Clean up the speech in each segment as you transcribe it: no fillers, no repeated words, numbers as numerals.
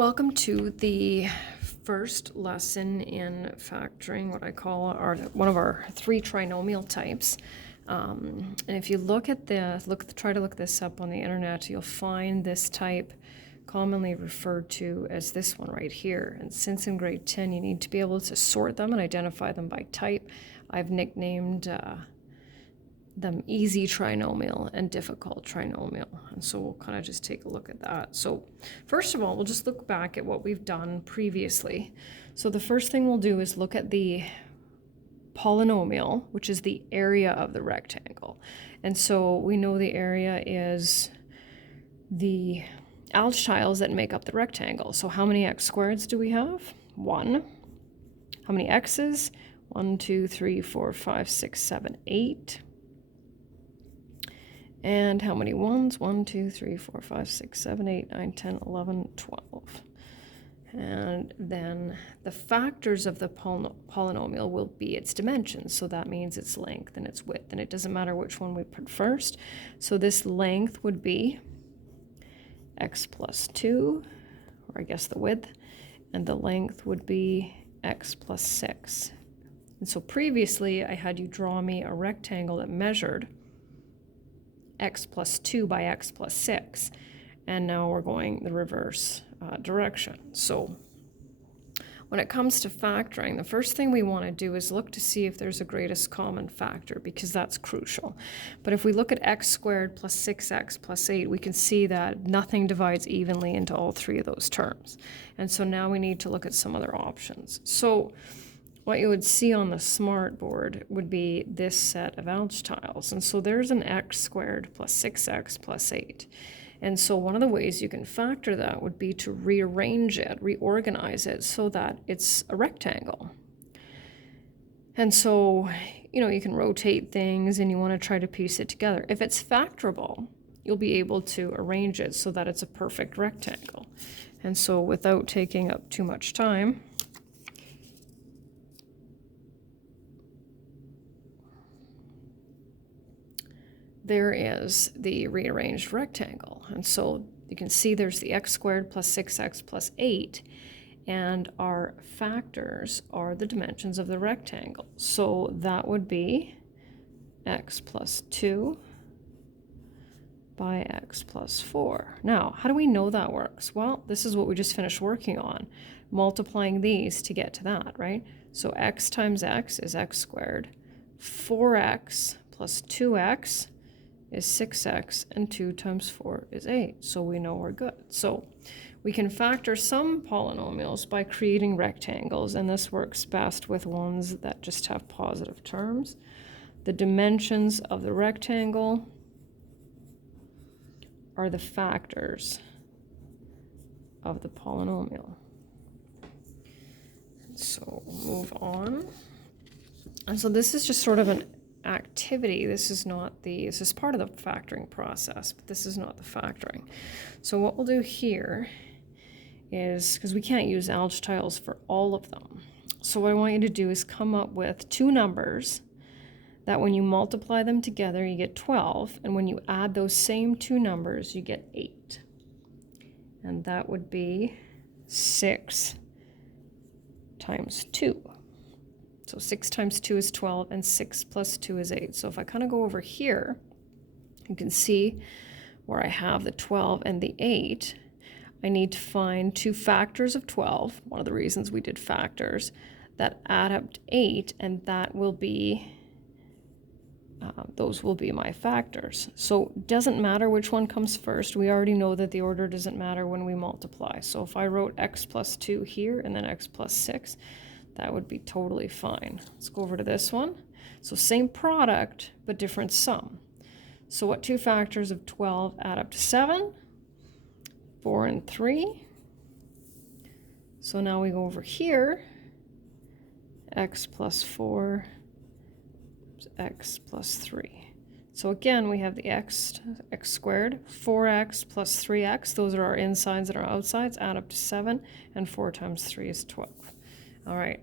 Welcome to the first lesson in factoring, what I call one of our three trinomial types. And if you look at this, try to look this up on the internet, you'll find this type commonly referred to as this one right here. And since in grade 10 you need to be able to sort them and identify them by type, I've nicknamed them easy trinomial and difficult trinomial. And so we'll kind of just take a look at that. So first of all, we'll just look back at what we've done previously. So the first thing we'll do is look at the polynomial, which is the area of the rectangle. And so we know the area is the algebraic tiles that make up the rectangle. So how many x squareds do we have? 1. How many x's? 1, 2, 3, 4, 5, 6, 7, 8. And how many 1s? 1, 2, 3, 4, 5, 6, 7, 8, 9, 10, 11, 12. And then the factors of the polynomial will be its dimensions. So that means its length and its width. And it doesn't matter which one we put first. So this length would be x plus 2, or I guess the width. And the length would be x plus 6. And so previously I had you draw me a rectangle that measured x plus 2 by x plus 6, and now we're going the reverse direction. So when it comes to factoring, the first thing we want to do is look to see if there's a greatest common factor, because that's crucial. But if we look at x squared plus 6x plus 8, we can see that nothing divides evenly into all three of those terms. And so now we need to look at some other options. So what you would see on the smart board would be this set of algebraic tiles. And so there's an x squared plus 6x plus 8. And so one of the ways you can factor that would be to rearrange it, reorganize it so that it's a rectangle. And so, you can rotate things and you want to try to piece it together. If it's factorable, you'll be able to arrange it so that it's a perfect rectangle. And so without taking up too much time, there is the rearranged rectangle. And so you can see there's the x squared plus 6x plus 8, and our factors are the dimensions of the rectangle. So that would be x plus 2 by x plus 4. Now, how do we know that works? Well, this is what we just finished working on, multiplying these to get to that, right? So x times x is x squared, 4x plus 2x is 6x, and 2 times 4 is 8. So we know we're good. So we can factor some polynomials by creating rectangles, and this works best with ones that just have positive terms. The dimensions of the rectangle are the factors of the polynomial. So we'll move on. And so this is just sort of an activity. This is part of the factoring process, but this is not the factoring. So what we'll do here is, because we can't use algebraic tiles for all of them, so what I want you to do is come up with two numbers that when you multiply them together you get 12, and when you add those same two numbers you get 8. And that would be 6 times 2. So 6 times 2 is 12, and 6 plus 2 is 8. So if I kind of go over here, you can see where I have the 12 and the 8. I need to find two factors of 12, one of the reasons we did factors, that add up to 8, and that will be, those will be my factors. So it doesn't matter which one comes first. We already know that the order doesn't matter when we multiply. So if I wrote x plus 2 here and then x plus 6, that would be totally fine. Let's go over to this one. So same product, but different sum. So what two factors of 12 add up to 7? 4 and 3. So now we go over here. X plus 4, x plus 3. So again, we have the x squared, 4x plus 3x. Those are our insides and our outsides, add up to 7, and 4 times 3 is 12. All right,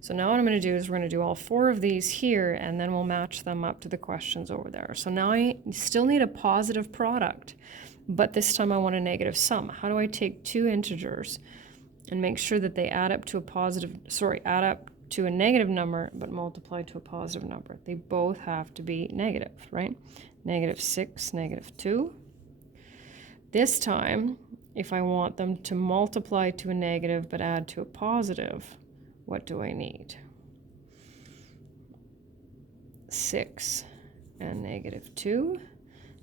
so now what I'm going to do is we're going to do all 4 of these here, and then we'll match them up to the questions over there. So now I still need a positive product, but this time I want a negative sum. How do I take two integers and make sure that they add up to add up to a negative number, but multiply to a positive number? They both have to be negative, right? -6, -2. This time, if I want them to multiply to a negative but add to a positive, what do I need? 6 and -2.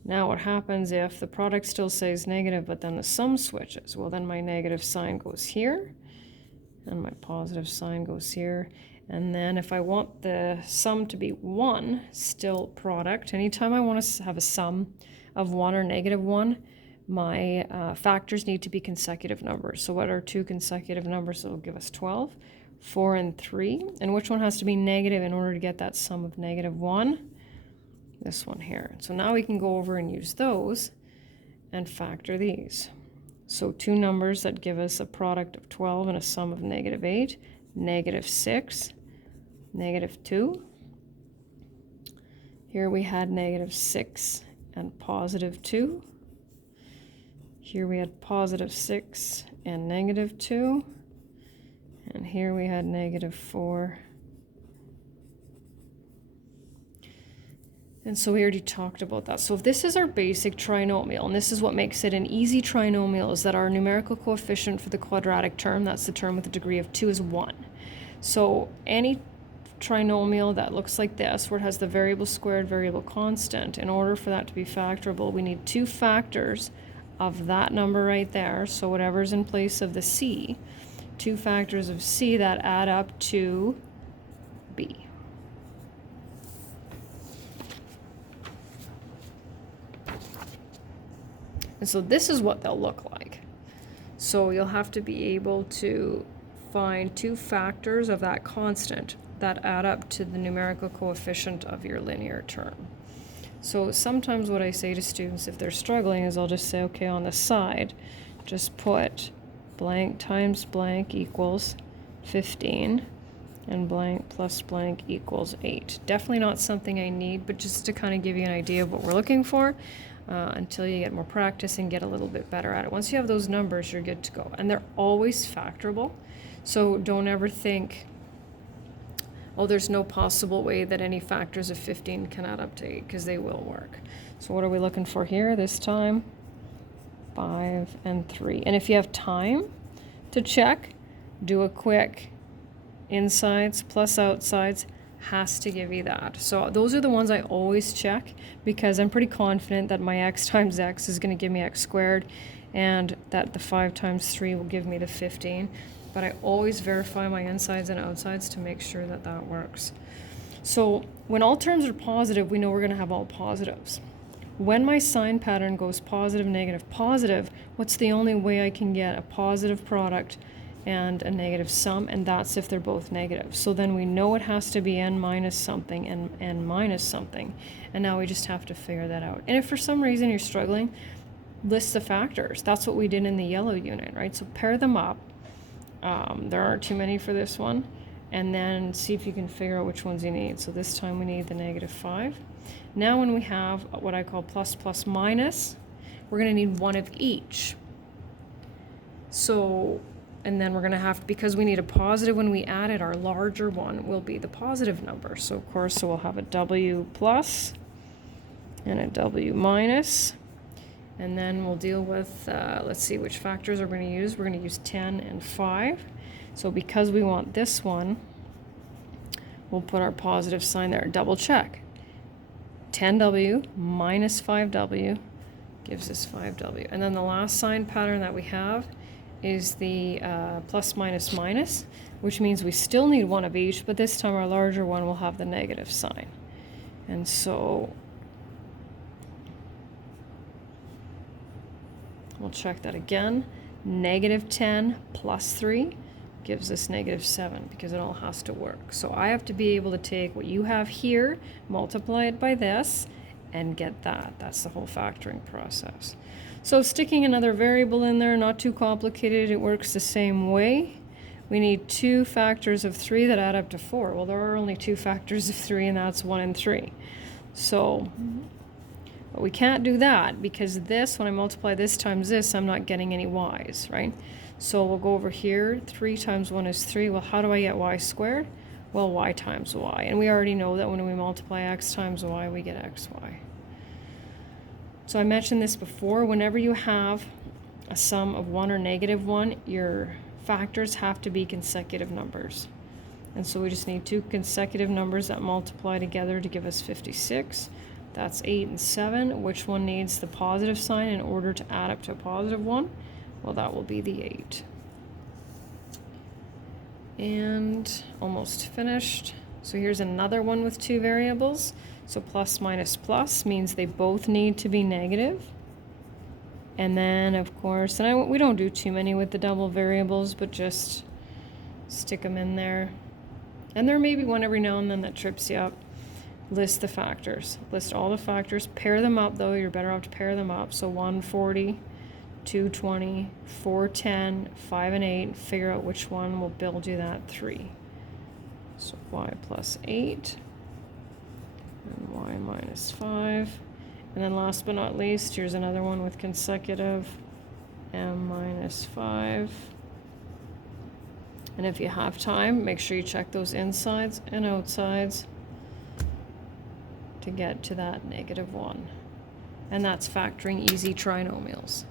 Now what happens if the product still stays negative but then the sum switches? Well, then my negative sign goes here and my positive sign goes here. And then if I want the sum to be 1, still product, anytime I want to have a sum of 1 or -1, my factors need to be consecutive numbers. So what are two consecutive numbers that will give us 12? 4 and 3. And which one has to be negative in order to get that sum of -1? This one here. So now we can go over and use those and factor these. So two numbers that give us a product of 12 and a sum of -8, -6, -2. Here we had -6 and +2. Here we had +6 and -2. And here we had -4. And so we already talked about that. So if this is our basic trinomial, and this is what makes it an easy trinomial, is that our numerical coefficient for the quadratic term, that's the term with a degree of 2, is 1. So any trinomial that looks like this, where it has the variable squared, variable constant, in order for that to be factorable, we need two factors of that number right there. So whatever's in place of the c, two factors of c that add up to b. And so this is what they'll look like. So you'll have to be able to find two factors of that constant that add up to the numerical coefficient of your linear term. So sometimes what I say to students if they're struggling is I'll just say, okay, on the side, just put blank times blank equals 15 and blank plus blank equals 8. Definitely not something I need, but just to kind of give you an idea of what we're looking for. Until you get more practice and get a little bit better at it. Once you have those numbers, you're good to go. And they're always factorable. So don't ever think, oh, there's no possible way that any factors of 15 can add up to 8, because they will work. So what are we looking for here this time? 5 and 3. And if you have time to check, do a quick insides plus outsides. Has to give you that. So those are the ones I always check, because I'm pretty confident that my x times x is going to give me x squared, and that the 5 times 3 will give me the 15. But I always verify my insides and outsides to make sure that that works. So when all terms are positive, we know we're going to have all positives. When my sign pattern goes positive, negative, positive, what's the only way I can get a positive product and a negative sum? And that's if they're both negative. So then we know it has to be n minus something and n minus something. And now we just have to figure that out. And if for some reason you're struggling, list the factors. That's what we did in the yellow unit, right? So pair them up. There aren't too many for this one. And then see if you can figure out which ones you need. So this time we need the -5. Now when we have what I call plus, plus, minus, we're going to need one of each. So, and then we're going to have, because we need a positive when we add it, our larger one will be the positive number. So of course, so we'll have a W plus and a W minus. And then we'll deal with, let's see which factors are we going to use. We're going to use 10 and 5. So because we want this one, we'll put our positive sign there. Double check. 10W minus 5W gives us 5W. And then the last sign pattern that we have is the plus, minus, minus, which means we still need one of each, but this time our larger one will have the negative sign. And so we'll check that again. -10 plus 3 gives us -7, because it all has to work. So I have to be able to take what you have here, multiply it by this, and get that. That's the whole factoring process. So sticking another variable in there, not too complicated, it works the same way. We need two factors of 3 that add up to 4. Well, there are only two factors of 3, and that's 1 and 3. So But we can't do that because this, when I multiply this times this, I'm not getting any y's, right? So we'll go over here. 3 times 1 is 3. Well, how do I get y squared? Well, y times y. And we already know that when we multiply x times y, we get xy. So I mentioned this before. Whenever you have a sum of 1 or -1, your factors have to be consecutive numbers. And so we just need 2 consecutive numbers that multiply together to give us 56. That's 8 and 7. Which one needs the positive sign in order to add up to a positive 1? Well, that will be the 8. And almost finished. So here's another one with 2 variables. So plus minus plus means they both need to be negative. And then, of course, and we don't do too many with the double variables, but just stick them in there. And there may be one every now and then that trips you up. List the factors. List all the factors. Pair them up, though. You're better off to pair them up. So 140, 220, 410, 5 and 8. Figure out which one will build you that 3. So y plus 8 and y minus 5. And then last but not least, here's another one with consecutive m minus 5. And if you have time, make sure you check those insides and outsides to get to that -1. And that's factoring easy trinomials.